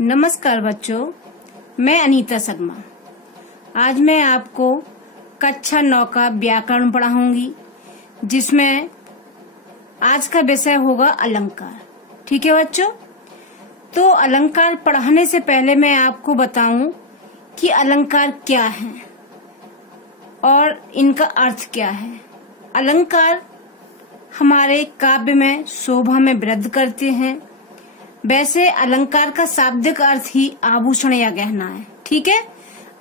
नमस्कार बच्चों, मैं अनीता शर्मा। आज मैं आपको कक्षा 9 का व्याकरण पढ़ाऊंगी, जिसमें आज का विषय होगा अलंकार। ठीक है बच्चों, तो अलंकार पढ़ाने से पहले मैं आपको बताऊं कि अलंकार क्या है और इनका अर्थ क्या है। अलंकार हमारे काव्य में शोभा में वृद्धि करते हैं। वैसे अलंकार का शाब्दिक अर्थ ही आभूषण या गहना है। ठीक है,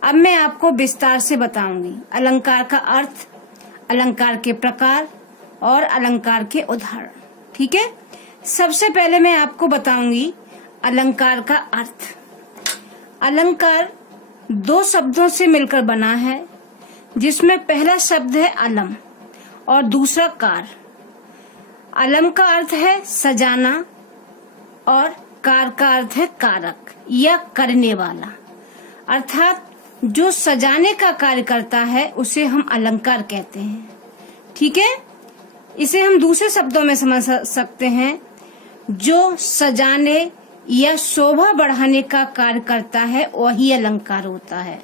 अब मैं आपको विस्तार से बताऊंगी अलंकार का अर्थ, अलंकार के प्रकार और अलंकार के उदाहरण। ठीक है, सबसे पहले मैं आपको बताऊंगी अलंकार का अर्थ। अलंकार 2 शब्दों से मिलकर बना है, जिसमें पहला शब्द है अलम और दूसरा कार। अलम का अर्थ है सजाना और कार का अर्थ है कारक या करने वाला, अर्थात जो सजाने का कार्य करता है उसे हम अलंकार कहते हैं। ठीक है, इसे हम दूसरे शब्दों में समझ सकते हैं, जो सजाने या शोभा बढ़ाने का कार्य करता है वही अलंकार होता है।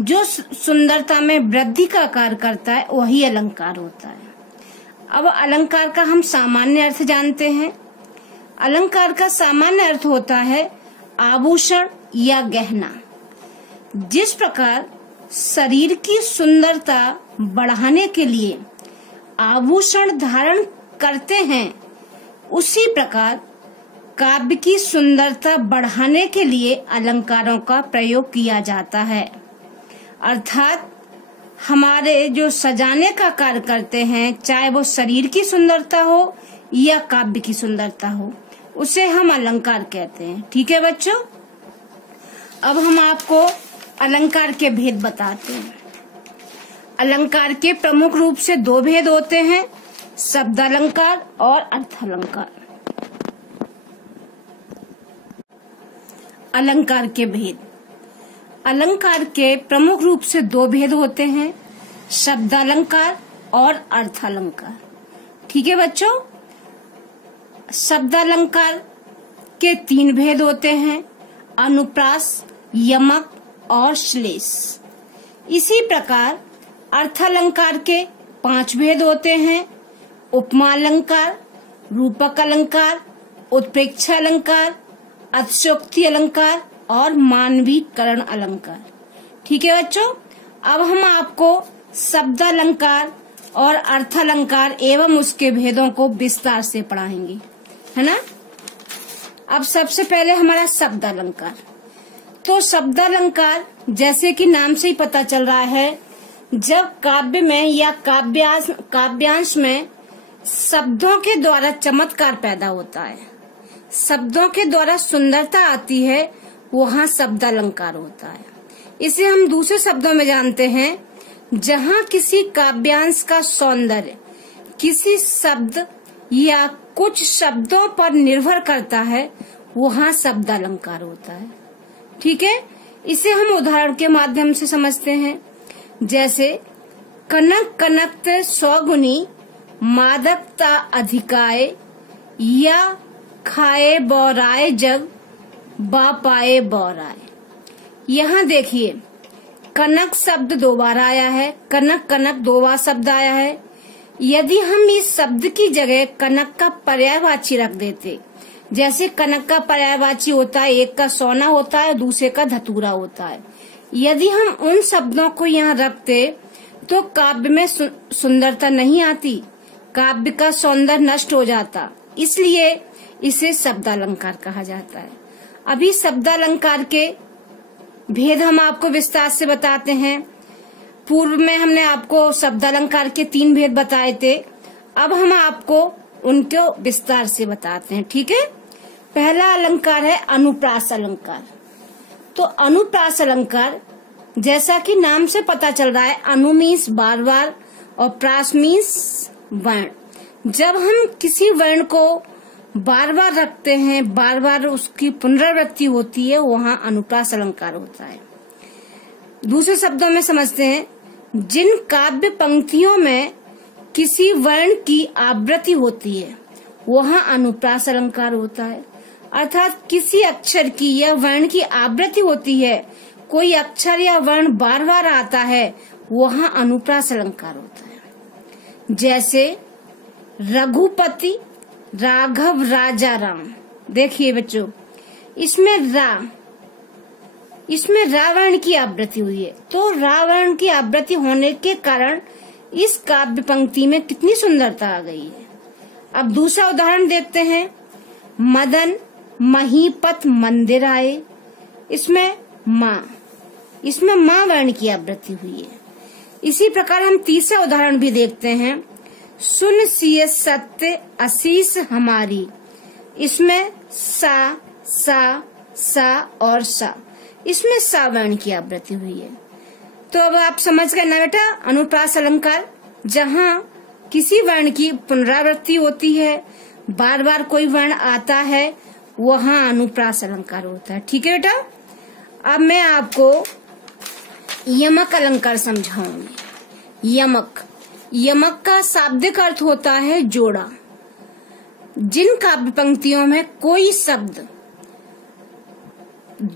जो सुंदरता में वृद्धि का कार्य करता है वही अलंकार होता है। अब अलंकार का हम सामान्य अर्थ जानते हैं। अलंकार का सामान्य अर्थ होता है आभूषण या गहना। जिस प्रकार शरीर की सुंदरता बढ़ाने के लिए आभूषण धारण करते हैं, उसी प्रकार काव्य की सुंदरता बढ़ाने के लिए अलंकारों का प्रयोग किया जाता है। अर्थात हमारे जो सजाने का कार्य करते हैं, चाहे वो शरीर की सुंदरता हो या काव्य की सुंदरता हो, उसे हम अलंकार कहते हैं। ठीक है बच्चों, अब हम आपको अलंकार के भेद बताते हैं। अलंकार के प्रमुख रूप से 2 भेद होते हैं, शब्द अलंकार और अर्थ अलंकार। अलंकार के भेद। अलंकार के प्रमुख रूप से 2 भेद होते हैं, शब्द अलंकार और अर्थ अलंकार। ठीक है बच्चों, शब्द अलंकार के 3 भेद होते हैं, अनुप्रास, यमक और श्लेष। इसी प्रकार अर्थ अलंकार के 5 भेद होते हैं, उपमा अलंकार, रूपक अलंकार, उत्प्रेक्षा अलंकार, अतिशयोक्ति अलंकार और मानवीकरण अलंकार। ठीक है बच्चों, अब हम आपको शब्द अलंकार और अर्थ अलंकार एवं उसके भेदों को विस्तार से पढ़ाएंगे, है ना। अब सबसे पहले हमारा शब्द अलंकार। तो शब्द अलंकार जैसे कि नाम से ही पता चल रहा है, जब काव्य में या काव्यांश में शब्दों के द्वारा चमत्कार पैदा होता है, शब्दों के द्वारा सुंदरता आती है, वहाँ शब्द अलंकार होता है। इसे हम दूसरे शब्दों में जानते हैं, जहाँ किसी काव्यांश का सौंदर्य किसी शब्द या कुछ शब्दों पर निर्भर करता है, वहाँ शब्द अलंकार होता है। ठीक है, इसे हम उदाहरण के माध्यम से समझते हैं। जैसे कनक कनक सौगुनी मादकता अधिकाय, या खाए बौराए जग बा पाए बौराए। यहाँ देखिए, कनक शब्द 2 बार आया है, कनक कनक 2 बार शब्द आया है। यदि हम इस शब्द की जगह कनक का पर्यायवाची रख देते, जैसे कनक का पर्यायवाची होता है, एक का सोना होता है, दूसरे का धतूरा होता है। यदि हम उन शब्दों को यहाँ रखते तो काव्य में सुंदरता नहीं आती, काव्य का सौंदर्य नष्ट हो जाता। इसलिए इसे शब्द अलंकार कहा जाता है। अभी शब्द अलंकार के भेद हम आपको विस्तार से बताते हैं। पूर्व में हमने आपको शब्द अलंकार के 3 भेद बताए थे, अब हम आपको उनको विस्तार से बताते हैं। ठीक है, पहला अलंकार है अनुप्रास अलंकार। तो अनुप्रास अलंकार, जैसा कि नाम से पता चल रहा है, अनु मीन्स बार बार और प्रास मीन्स वर्ण। जब हम किसी वर्ण को बार बार रखते हैं, बार बार उसकी पुनरावृत्ति होती है, वहाँ अनुप्रास अलंकार होता है। दूसरे शब्दों में समझते हैं, जिन काव्य पंक्तियों में किसी वर्ण की आवृत्ति होती है वहाँ अनुप्रास अलंकार होता है। अर्थात किसी अक्षर की या वर्ण की आवृत्ति होती है, कोई अक्षर या वर्ण बार बार आता है, वहाँ अनुप्रास अलंकार होता है। जैसे रघुपति, राघव, राजा, राम। देखिए बच्चों, इसमें रावण की आवृत्ति हुई है, तो रावण की आवृत्ति होने के कारण इस काव्य पंक्ति में कितनी सुंदरता आ गई है। अब दूसरा उदाहरण देखते हैं। मदन महीपत मंदिर आए। इसमें माँ वर्ण की आवृत्ति हुई है। इसी प्रकार हम तीसरा उदाहरण भी देखते हैं। सुन सिय सत्य आशीष हमारी। इसमें सा और सा, इसमें सा वर्ण की आवृत्ति हुई है। तो अब आप समझ गए ना बेटा, अनुप्रास अलंकार जहाँ किसी वर्ण की पुनरावृत्ति होती है, बार बार कोई वर्ण आता है, वहाँ अनुप्रास अलंकार होता है। ठीक है बेटा। अब मैं आपको यमक अलंकार समझाऊंगी। यमक का शाब्दिक अर्थ होता है जोड़ा। जिन काव्य पंक्तियों में कोई शब्द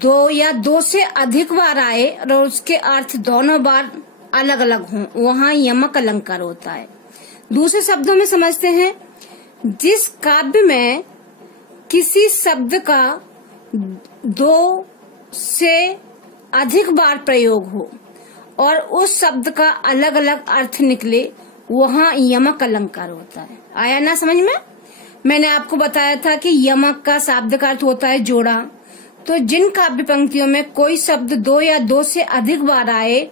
दो या दो से अधिक बार आए और उसके अर्थ दोनों बार अलग अलग हों, वहाँ यमक अलंकार होता है। दूसरे शब्दों में समझते हैं, जिस काव्य में किसी शब्द का दो से अधिक बार प्रयोग हो और उस शब्द का अलग अलग अर्थ निकले, वहाँ यमक अलंकार होता है। आया ना समझ में? मैंने आपको बताया था कि यमक का शाब्दिक अर्थ होता है जोड़ा। तो जिन काव्य पंक्तियों में कोई शब्द दो या दो से अधिक बार आए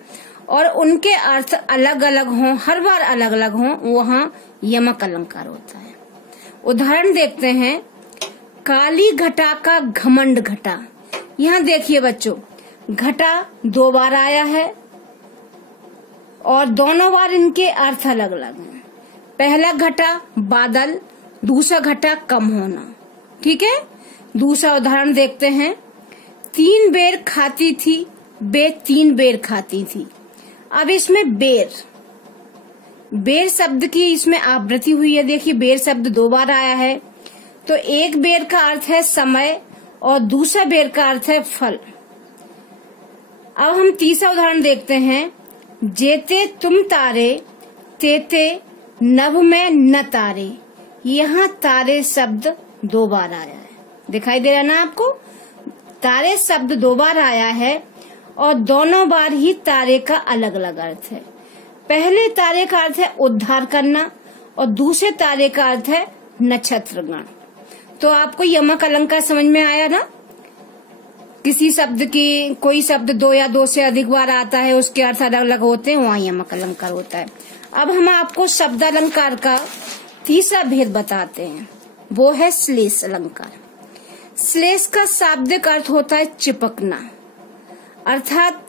और उनके अर्थ अलग अलग हों, हर बार अलग अलग हों, वहाँ यमक अलंकार होता है। उदाहरण देखते हैं। काली घटा का घमंड घटा। यहाँ देखिए बच्चों, घटा दो बार आया है और दोनों बार इनके अर्थ अलग अलग हैं। पहला घटा बादल, दूसरा घटा कम होना। ठीक है। दूसरा उदाहरण देखते हैं। 3 बेर खाती थी, बे 3 बेर खाती थी। अब इसमें बेर शब्द की इसमें आवृत्ति हुई है। देखिए, बेर शब्द 2 बार आया है, तो एक बेर का अर्थ है समय और दूसरा बेर का अर्थ है फल। अब हम तीसरा उदाहरण देखते हैं। जेते तुम तारे, तेते नभ में न तारे। यहाँ तारे शब्द 2 बार आया है। दिखाई दे रहा ना आपको? तारे शब्द 2 बार आया है और दोनों बार ही तारे का अलग अलग अर्थ है। पहले तारे का अर्थ है उद्धार करना और दूसरे तारे का अर्थ है नक्षत्रगण। तो आपको यमक अलंकार समझ में आया ना? किसी शब्द की कोई शब्द 2 या 2 से अधिक बार आता है, उसके अर्थ अलग अलग होते हैं, वहाँ यमक अलंकार होता है। अब हम आपको शब्द अलंकार का तीसरा भेद बताते हैं, वो है श्लेष अलंकार। श्लेष का शाब्दिक अर्थ होता है चिपकना। अर्थात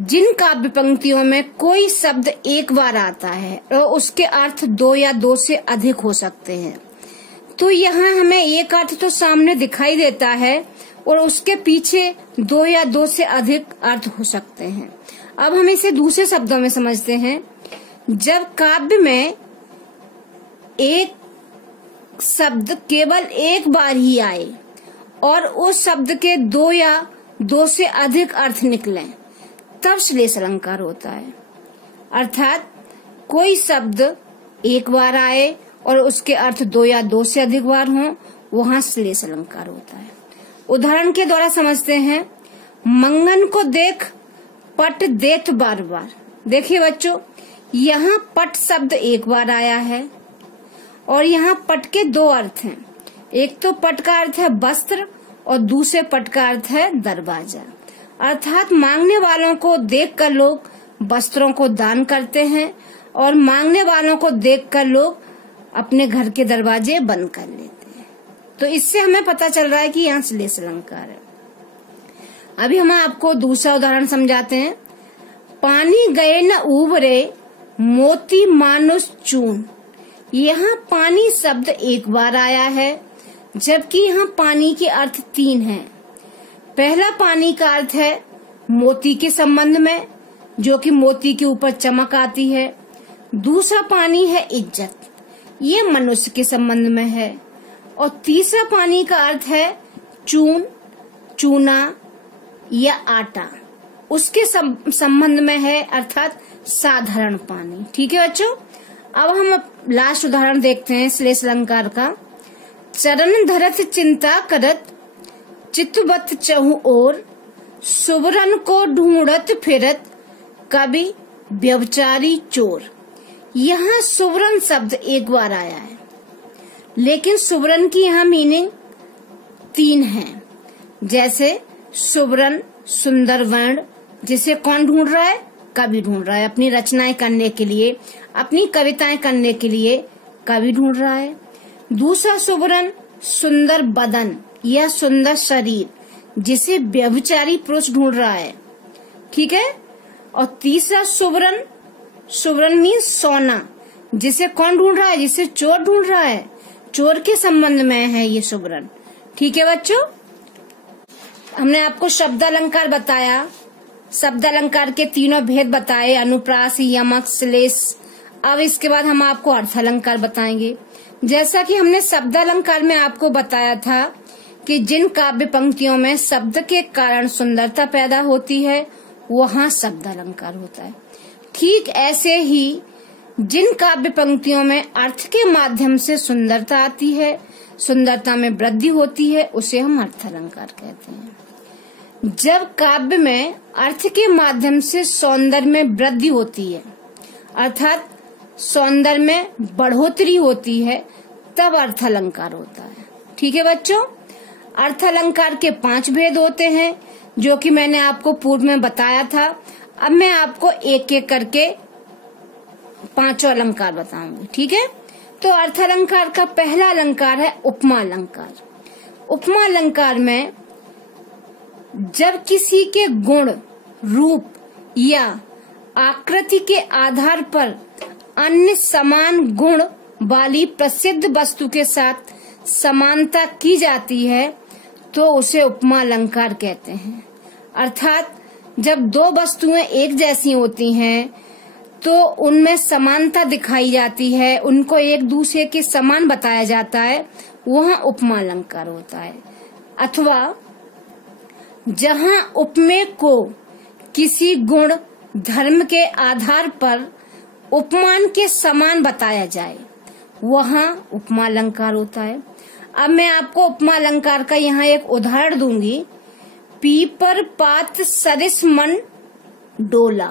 जिन काव्य पंक्तियों में कोई शब्द एक बार आता है और उसके अर्थ 2 या 2 से अधिक हो सकते हैं, तो यहाँ हमें एक अर्थ तो सामने दिखाई देता है और उसके पीछे 2 या 2 से अधिक अर्थ हो सकते हैं। अब हम इसे दूसरे शब्दों में समझते हैं। जब काव्य में एक शब्द केवल एक बार ही आए और उस शब्द के 2 या 2 से अधिक अर्थ निकले, तब श्लेष अलंकार होता है। अर्थात कोई शब्द एक बार आए और उसके अर्थ 2 या 2 से अधिक बार हों, वहाँ श्लेष अलंकार होता है। उदाहरण के द्वारा समझते हैं। मंगन को देख पट देत बार बार। देखिए बच्चों, यहाँ पट शब्द एक बार आया है और यहाँ पट के 2 अर्थ हैं। एक तो पट का अर्थ है वस्त्र और दूसरे पट का अर्थ है दरवाजा। अर्थात मांगने वालों को देखकर लोग वस्त्रों को दान करते हैं और मांगने वालों को देखकर लोग अपने घर के दरवाजे बंद कर लेते हैं। तो इससे हमें पता चल रहा है कि यहाँ श्लेष अलंकार है। अभी हम आपको दूसरा उदाहरण समझाते हैं। पानी गए न उबरे, मोती मानुष चून। यहाँ पानी शब्द एक बार आया है, जबकि यहाँ पानी के अर्थ 3 हैं। पहला पानी का अर्थ है मोती के संबंध में, जो कि मोती के ऊपर चमक आती है। दूसरा पानी है इज्जत, ये मनुष्य के संबंध में है। और तीसरा पानी का अर्थ है चून, चूना या आटा, उसके संबंध में है, अर्थात साधारण पानी। ठीक है बच्चों, अब हम लास्ट उदाहरण देखते हैं श्लेष अलंकार का। चरण धरत चिंता करत, चितवत चहु ओर, सुवरन को ढूंढत फिरत, कवि व्यभिचारी चोर। यहाँ सुवरन शब्द एक बार आया है, लेकिन सुवरन की यहाँ मीनिंग 3 है। जैसे सुवरन सुंदर वर्ण, जिसे कौन ढूंढ रहा है? कवि ढूंढ रहा है। अपनी रचनाएं करने के लिए, अपनी कविताएं करने के लिए कवि ढूंढ रहा है। दूसरा सुवरन सुंदर बदन या सुंदर शरीर, जिसे व्यभिचारी पुरुष ढूंढ रहा है। ठीक है। और तीसरा सुवरन, सुवरन मीन्स सोना, जिसे कौन ढूंढ रहा है? जिसे चोर ढूंढ रहा है, चोर के संबंध में है ये सुवरन। ठीक है बच्चों, हमने आपको शब्द अलंकार बताया, शब्द अलंकार के तीनों भेद बताए, अनुप्रास, यमक, श्लेष। अब इसके बाद हम आपको अर्थ अलंकार बताएंगे। जैसा कि हमने शब्द अलंकार में आपको बताया था कि जिन काव्य पंक्तियों में शब्द के कारण सुंदरता पैदा होती है, वहाँ शब्द अलंकार होता है। ठीक ऐसे ही जिन काव्य पंक्तियों में अर्थ के माध्यम से सुंदरता आती है, सुंदरता में वृद्धि होती है, उसे हम अर्थ अलंकार कहते हैं। जब काव्य में अर्थ के माध्यम से सौंदर्य में वृद्धि होती है, अर्थात सौंदर्य में बढ़ोतरी होती है, तब अर्थ अलंकार होता है। ठीक है बच्चों, अर्थ अलंकार के 5 भेद होते हैं, जो कि मैंने आपको पूर्व में बताया था। अब मैं आपको एक एक करके 5 अलंकार बताऊंगी। ठीक है। तो अर्थ अलंकार का पहला अलंकार है उपमा अलंकार। उपमा अलंकार में जब किसी के गुण, रूप या आकृति के आधार पर अन्य समान गुण वाली प्रसिद्ध वस्तु के साथ समानता की जाती है, तो उसे उपमा अलंकार कहते हैं। अर्थात जब 2 वस्तुएं एक जैसी होती हैं, तो उनमें समानता दिखाई जाती है, उनको एक दूसरे के समान बताया जाता है, वहाँ उपमा अलंकार होता है। अथवा जहाँ उपमेय को किसी गुण, धर्म के आधार पर उपमान के समान बताया जाए, वहाँ उपमा अलंकार होता है। अब मैं आपको उपमा अलंकार का यहाँ एक उदाहरण दूंगी। पीपर पात सरिस मन डोला,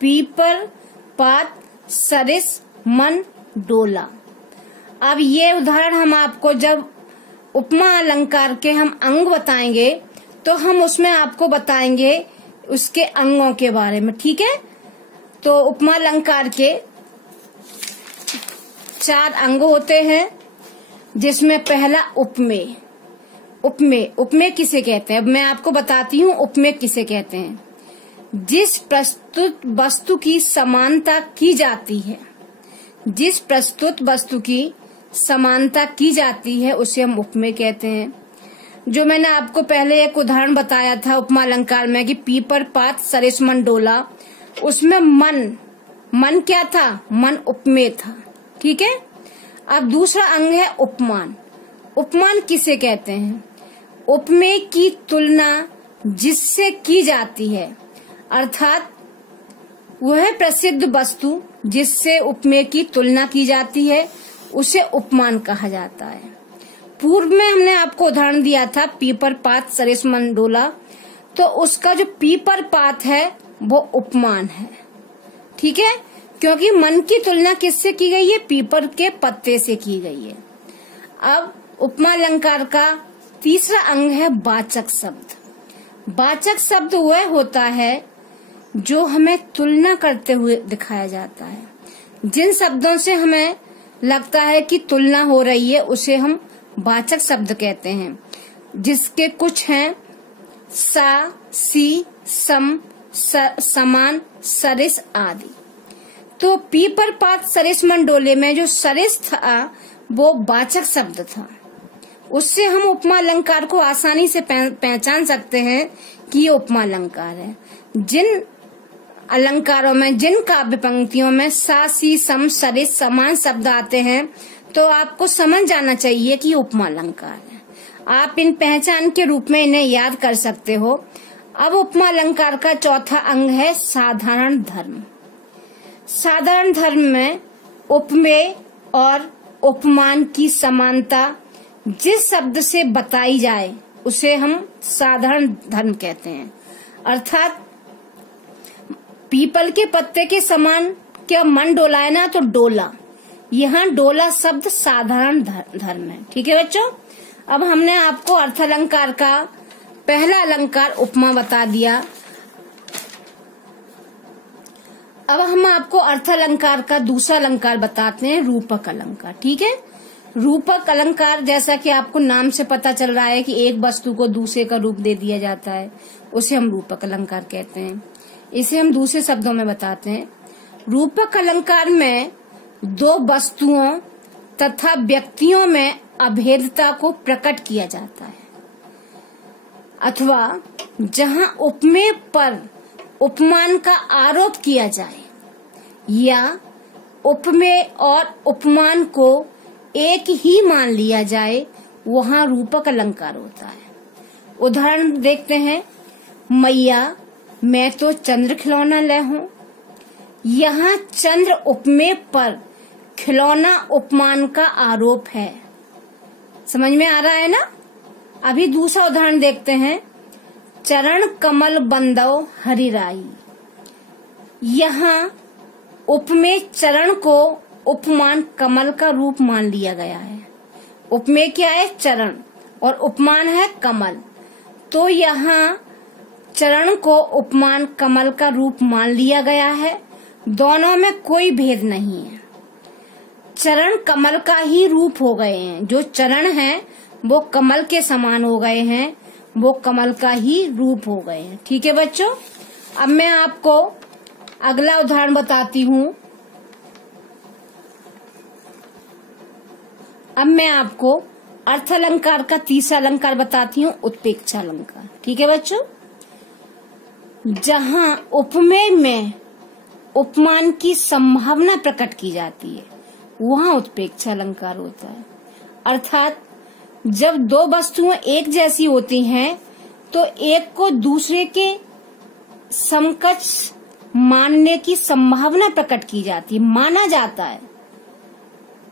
पीपर पात सरिस मन डोला। अब ये उदाहरण हम आपको जब उपमा अलंकार के हम अंग बताएंगे, तो हम उसमें आपको बताएंगे उसके अंगों के बारे में। ठीक है। तो उपमा अलंकार के 4 अंग होते हैं, जिसमें पहला उपमेय। उपमेय, उपमेय किसे कहते हैं? अब मैं आपको बताती हूँ उपमेय किसे कहते हैं। जिस प्रस्तुत वस्तु की समानता की जाती है, जिस प्रस्तुत वस्तु की समानता की जाती है, उसे हम उपमेय कहते हैं। जो मैंने आपको पहले एक उदाहरण बताया था उपमा अलंकार में कि पीपर पात सरिस मन डोला, उसमें मन क्या था? मन उपमेय था। ठीक है। अब दूसरा अंग है उपमान। उपमान किसे कहते हैं? उपमेय की तुलना जिससे की जाती है, अर्थात वह प्रसिद्ध वस्तु जिससे उपमेय की तुलना की जाती है, उसे उपमान कहा जाता है। पूर्व में हमने आपको उदाहरण दिया था पीपर पात सरिस मन डोला, तो उसका जो पीपर पात है वो उपमान है। ठीक है। क्योंकि मन की तुलना किससे की गई है? पीपर के पत्ते से की गई है। अब उपमा अलंकार का तीसरा अंग है वाचक शब्द। वाचक शब्द वह होता है जो हमें तुलना करते हुए दिखाया जाता है। जिन शब्दों से हमें लगता है कि तुलना हो रही है, उसे हम वाचक शब्द कहते हैं। जिसके कुछ हैं सा, सी, सम, समान, सरिस आदि। तो पीपर पात सरिस मन डोले में जो सरिस था वो वाचक शब्द था। उससे हम उपमा अलंकार को आसानी से पहचान सकते हैं कि ये उपमा अलंकार है। जिन अलंकारों में जिन काव्य पंक्तियों में सा सी सम सरित समान शब्द आते हैं तो आपको समझ जाना चाहिए कि उपमा अलंकार है। आप इन पहचान के रूप में इन्हें याद कर सकते हो। अब उपमा अलंकार का चौथा अंग है साधारण धर्म। साधारण धर्म में उपमेय और उपमान की समानता जिस शब्द से बताई जाए उसे हम साधारण धर्म कहते हैं। अर्थात पीपल के पत्ते के समान क्या मन डोला है ना, तो डोला, यहाँ डोला शब्द साधारण धर्म है। ठीक है बच्चों, अब हमने आपको अर्थ अलंकार का पहला अलंकार उपमा बता दिया। अब हम आपको अर्थ अलंकार का दूसरा अलंकार बताते हैं, रूपक अलंकार। ठीक है, रूपक अलंकार जैसा कि आपको नाम से पता चल रहा है कि एक वस्तु को दूसरे का रूप दे दिया जाता है, उसे हम रूपक अलंकार कहते हैं। इसे हम दूसरे शब्दों में बताते हैं। रूपक अलंकार में दो वस्तुओं तथा व्यक्तियों में अभेदता को प्रकट किया जाता है, अथवा जहां उपमेय पर उपमान का आरोप किया जाए या उपमेय और उपमान को एक ही मान लिया जाए, वहां रूपक अलंकार होता है। उदाहरण देखते हैं, मैया मैं तो चंद्र खिलौना ले हूं। यहाँ चंद्र उपमेय पर खिलौना उपमान का आरोप है। समझ में आ रहा है ना। अभी दूसरा उदाहरण देखते हैं, चरण कमल बंदव हरिराई। यहाँ उपमेय चरण को उपमान कमल का रूप मान लिया गया है। उपमेय क्या है? चरण, और उपमान है कमल। तो यहाँ चरण को उपमान कमल का रूप मान लिया गया है। दोनों में कोई भेद नहीं है। चरण कमल का ही रूप हो गए हैं। जो चरण हैं वो कमल के समान हो गए हैं, वो कमल का ही रूप हो गए हैं। ठीक है बच्चों, अब मैं आपको अगला उदाहरण बताती हूँ। अब मैं आपको अर्थ अलंकार का तीसरा अलंकार बताती हूँ, उत्प्रेक्षा अलंकार। ठीक है बच्चों, जहाँ उपमेय में उपमान की संभावना प्रकट की जाती है वहाँ उत्प्रेक्षा अलंकार होता है। अर्थात जब दो वस्तुएं एक जैसी होती हैं तो एक को दूसरे के समकक्ष मानने की संभावना प्रकट की जाती है, माना जाता है।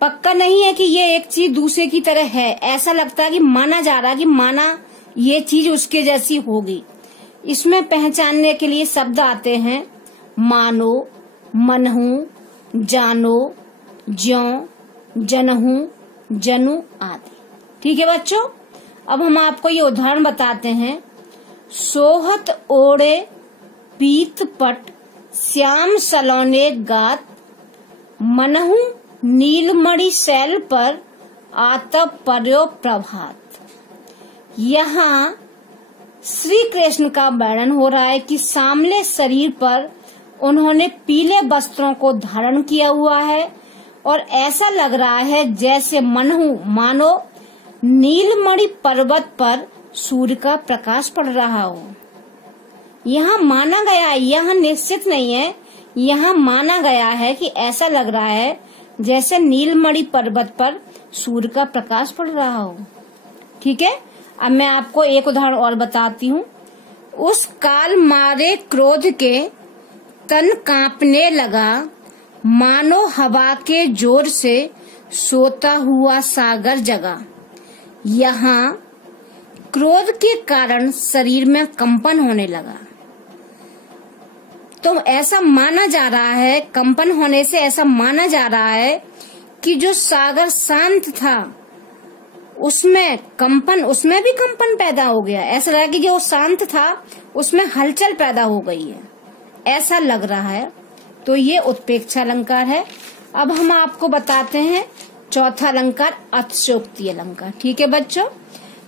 पक्का नहीं है कि ये एक चीज दूसरे की तरह है, ऐसा लगता है कि माना जा रहा है कि माना ये चीज उसके जैसी होगी। इसमें पहचानने के लिए शब्द आते हैं मानो, मनहू, जानो, ज्यों, जनहू, जनु आदि। ठीक है बच्चों, अब हम आपको ये उदाहरण बताते हैं। सोहत ओढ़े पीत पट श्याम सलोने गात, मनहू नीलमणि शैल पर आतप पर्यो प्रभात। यहाँ श्री कृष्ण का वर्णन हो रहा है कि सामले शरीर पर उन्होंने पीले वस्त्रों को धारण किया हुआ है और ऐसा लग रहा है जैसे मनहू मानो नीलमणि पर्वत पर सूर्य का प्रकाश पड़ रहा हो। यहाँ माना गया है, यहाँ निश्चित नहीं है, यहाँ माना गया है कि ऐसा लग रहा है जैसे नीलमणि पर्वत पर सूर्य का प्रकाश पड़ रहा हो। ठीक है, अब मैं आपको एक उदाहरण और बताती हूँ। उस काल मारे क्रोध के तन कांपने लगा, मानो हवा के जोर से सोता हुआ सागर जगा। यहाँ क्रोध के कारण शरीर में कंपन होने लगा। तो ऐसा माना जा रहा है, कंपन होने से ऐसा माना जा रहा है कि जो सागर शांत था उसमें भी कंपन पैदा हो गया। ऐसा लगा कि जो शांत था उसमें हलचल पैदा हो गई है, ऐसा लग रहा है। तो ये उत्प्रेक्षा अलंकार है। अब हम आपको बताते हैं चौथा अलंकार, अतिशयोक्ति अलंकार। ठीक है बच्चों,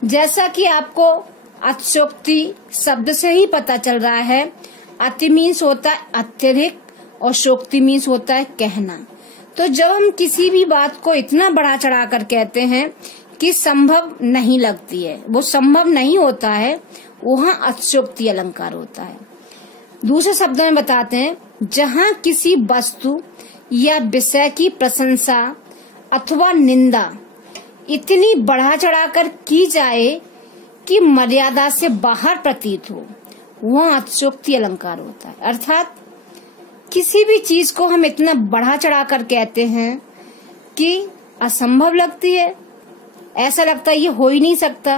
जैसा कि आपको अतिशयोक्ति शब्द से ही पता चल रहा है, अति मीन्स होता है अत्यधिक और शोक्ति मीन्स होता है कहना। तो जब हम किसी भी बात को इतना बढ़ा चढ़ा कर कहते हैं कि संभव नहीं लगती है, वो संभव नहीं होता है, वहाँ अतिशयोक्ति अलंकार होता है। दूसरे शब्दों में बताते हैं, जहाँ किसी वस्तु या विषय की प्रशंसा अथवा निंदा इतनी बढ़ा चढ़ाकर की जाए कि मर्यादा से बाहर प्रतीत हो, वह अतिशयोक्ति अलंकार होता है। अर्थात किसी भी चीज को हम इतना बढ़ा चढ़ाकर कहते हैं कि असंभव लगती है, ऐसा लगता है ये हो ही नहीं सकता।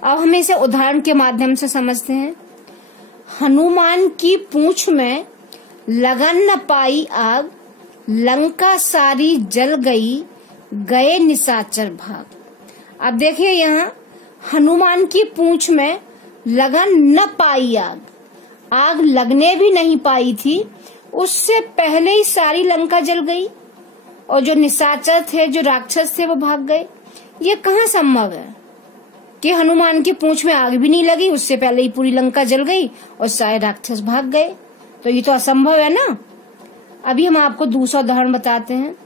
अब हम इसे उदाहरण के माध्यम से समझते हैं। हनुमान की पूंछ में लगन न पाई आग, लंका सारी जल गई, गए निशाचर भाग। अब देखिए यहाँ हनुमान की पूंछ में लगन न पाई आग, आग लगने भी नहीं पाई थी, उससे पहले ही सारी लंका जल गई और जो निशाचर थे, जो राक्षस थे, वो भाग गए। ये कहाँ संभव है कि हनुमान की पूंछ में आग भी नहीं लगी, उससे पहले ही पूरी लंका जल गई और सारे राक्षस भाग गए? तो ये तो असंभव है ना। अभी हम आपको दूसरा उदाहरण बताते हैं।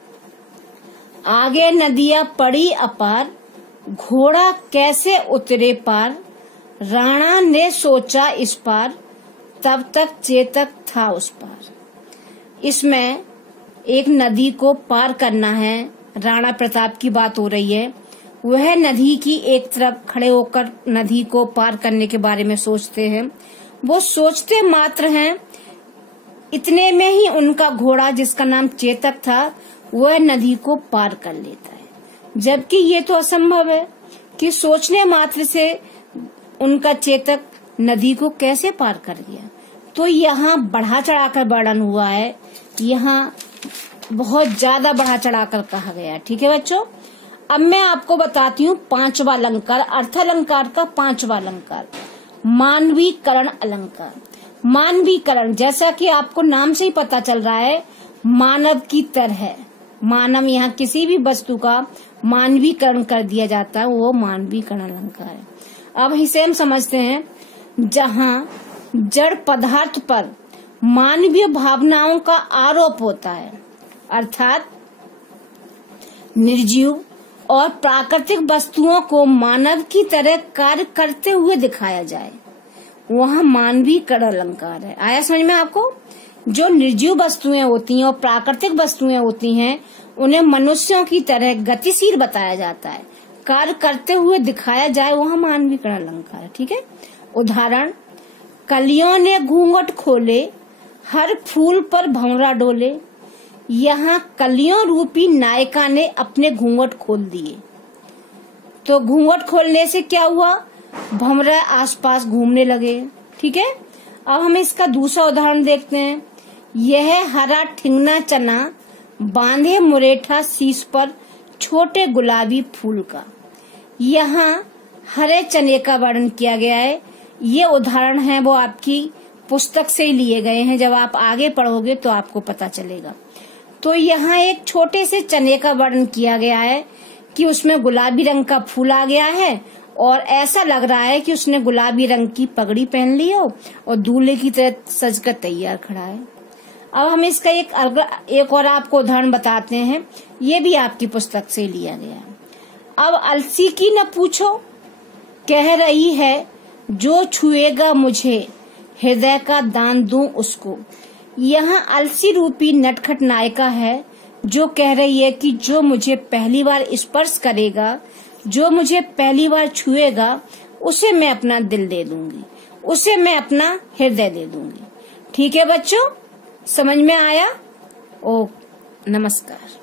आगे नदियां पड़ी अपार, घोड़ा कैसे उतरे पार, राणा ने सोचा इस पार, तब तक चेतक था उस पार। इसमें एक नदी को पार करना है, राणा प्रताप की बात हो रही है। वह नदी की एक तरफ खड़े होकर नदी को पार करने के बारे में सोचते हैं। वो सोचते मात्र हैं, इतने में ही उनका घोड़ा, जिसका नाम चेतक था, वह नदी को पार कर लेता है। जबकि ये तो असंभव है कि सोचने मात्र से उनका चेतक नदी को कैसे पार कर गया। तो यहाँ बढ़ा चढ़ाकर वर्णन हुआ है, यहाँ बहुत ज्यादा बढ़ा चढ़ाकर कहा गया है। ठीक है बच्चों, अब मैं आपको बताती हूँ पांचवा अलंकार, अर्थालंकार का पांचवा अलंकार, मानवीकरण अलंकार। मानवीकरण, जैसा कि आपको नाम से ही पता चल रहा है, मानव की तरह। मानव, यहाँ किसी भी वस्तु का मानवीकरण कर दिया जाता है, वो मानवीकरण अलंकार है। अब इसे हम समझते हैं, जहाँ जड़ पदार्थ पर मानवीय भावनाओं का आरोप होता है, अर्थात निर्जीव और प्राकृतिक वस्तुओं को मानव की तरह कार्य करते हुए दिखाया जाए, वहाँ मानवीकरण अलंकार है। आया समझ में आपको? जो निर्जीव वस्तुएं होती हैं और प्राकृतिक वस्तुएं होती हैं, उन्हें मनुष्यों की तरह गतिशील बताया जाता है, कार्य करते हुए दिखाया जाए, वहाँ मानवीकरण अलंकार है। ठीक है, उदाहरण, कलियों ने घूंघट खोले, हर फूल पर भंवरा डोले। यहाँ कलियों रूपी नायिका ने अपने घूंघट खोल दिए। तो घूंघट खोलने से क्या हुआ? भंवरा आसपास घूमने लगे। ठीक है, अब हम इसका दूसरा उदाहरण देखते हैं। यह हरा ठिंगना चना, बांधे मुरेठा शीश पर छोटे गुलाबी फूल का। यहाँ हरे चने का वर्णन किया गया है। ये उदाहरण है वो आपकी पुस्तक से ही लिए गए हैं, जब आप आगे पढ़ोगे तो आपको पता चलेगा। तो यहाँ एक छोटे से चने का वर्णन किया गया है कि उसमें गुलाबी रंग का फूल आ गया है और ऐसा लग रहा है कि उसने गुलाबी रंग की पगड़ी पहन ली हो और दूल्हे की तरह सजकर तैयार खड़ा है। अब हम इसका एक और आपको उदाहरण बताते हैं, ये भी आपकी पुस्तक से लिया गया है। अब अलसी की न पूछो, कह रही है जो छुएगा मुझे, हृदय का दान दूं उसको। यहाँ अलसी रूपी नटखट नायिका है, जो कह रही है कि जो मुझे पहली बार स्पर्श करेगा, जो मुझे पहली बार छुएगा, उसे मैं अपना दिल दे दूंगी, उसे मैं अपना हृदय दे दूंगी। ठीक है बच्चों, समझ में आया? ओ नमस्कार।